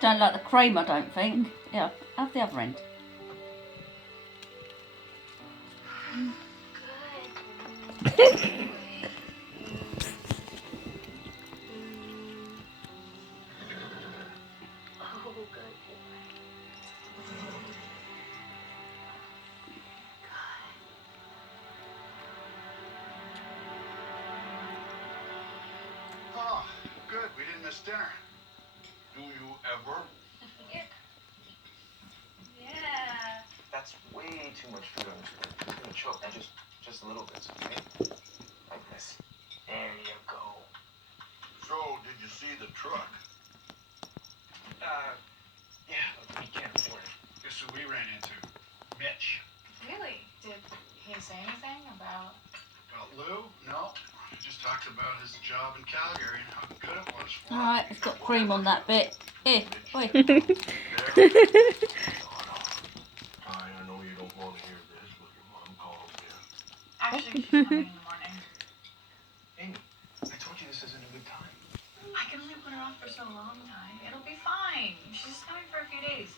Don't like the cream, I don't think. Yeah, have the other end. Oh, good. We didn't miss dinner. Do you ever? Yeah. That's way too much food on this plate. It's gonna choke. Now just a little bit, okay? Like this. There you go. So, did you see the truck? Yeah, but we can't afford it. Guess who we ran into? Mitch. Really? Did he say anything about... About Lou? No. He just talked about his job in Calgary and how good it was for him. Alright, it's got cream on that bit. Here, oi. I know you don't want to hear this, but your mom called you. Actually, she's coming in the morning. Amy, I told you this isn't a good time. I can only put her off for so long, Ty. It'll be fine. She's just coming for a few days.